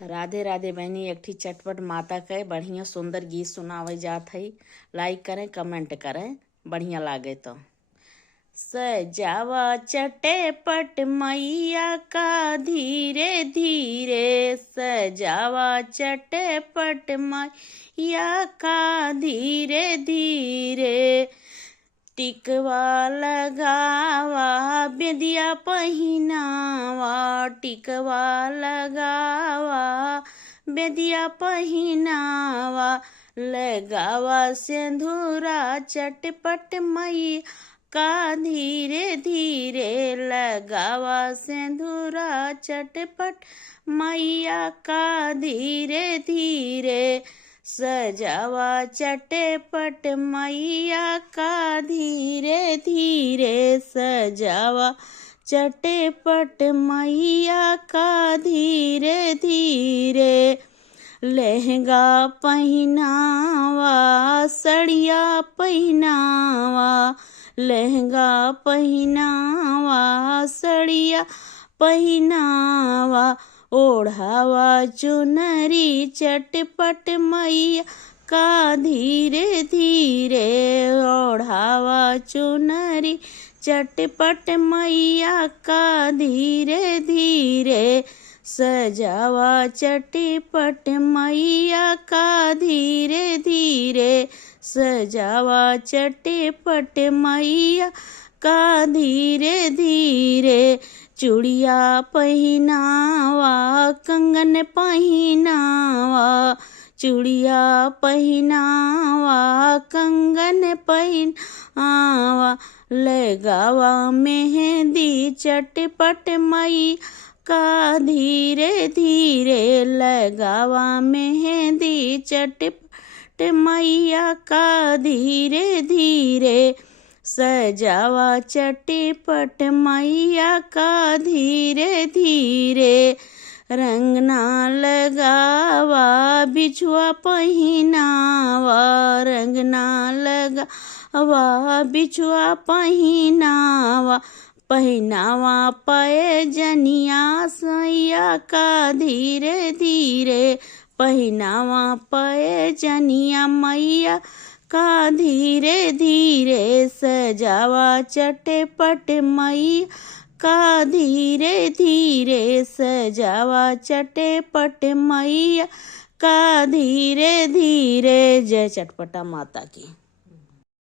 राधे राधे बहनी। एक ठी चटपट माता के बढ़िया सुंदर गीत सुनावे जात है। लाइक करें, कमेंट करें, बढ़िया लागे तो। सजावा चटेपट मैया का धीरे धीरे, सजावा चटेपट मैया का धीरे धीरे। टिकवा लगावा बेदिया पहिनावा, टिकवा लगावा बेदिया पहिनावा। लगावा सिंदूरा चटपट मैया का धीरे धीरे, लगावा सिंदूरा चटपट मैया का धीरे धीरे। सजावा चटपट मैया का धीरे धीरे, सजावा चटपट मैया का धीरे धीरे। लहंगा पहनावा सड़िया पहनावा, लहंगा पहनावा सड़िया पहनावा। ओढ़ावा चुनरी चटपट मैया का धीरे धीरे, ओढ़ावा चुनरी चटपट मैया का धीरे धीरे। सजावा चटपट मैया का धीरे धीरे, सजावा चटपट मैया का धीरे धीरे। चूड़िया पहनावा कंगन पहनावा, चूड़िया पहनावा कंगन पहनावा। लगावा मेहंदी चटपट मैया का धीरे धीरे, लगावा मेहंदी चटपट मैया का धीरे धीरे। सजावा चटपट मैया का धीरे धीरे। रंगना लगावा बिछुआ पहनावा, रंगना लगावा बिछुआ पहनावा। पहनावा पैजनिया सैया का धीरे धीरे, पहनावा पैजनिया मैया का धीरे धीरे। सजावा चटपट मैया का धीरे धीरे, सजावा चटपट मैया का धीरे धीरे। जय चटपटा माता की।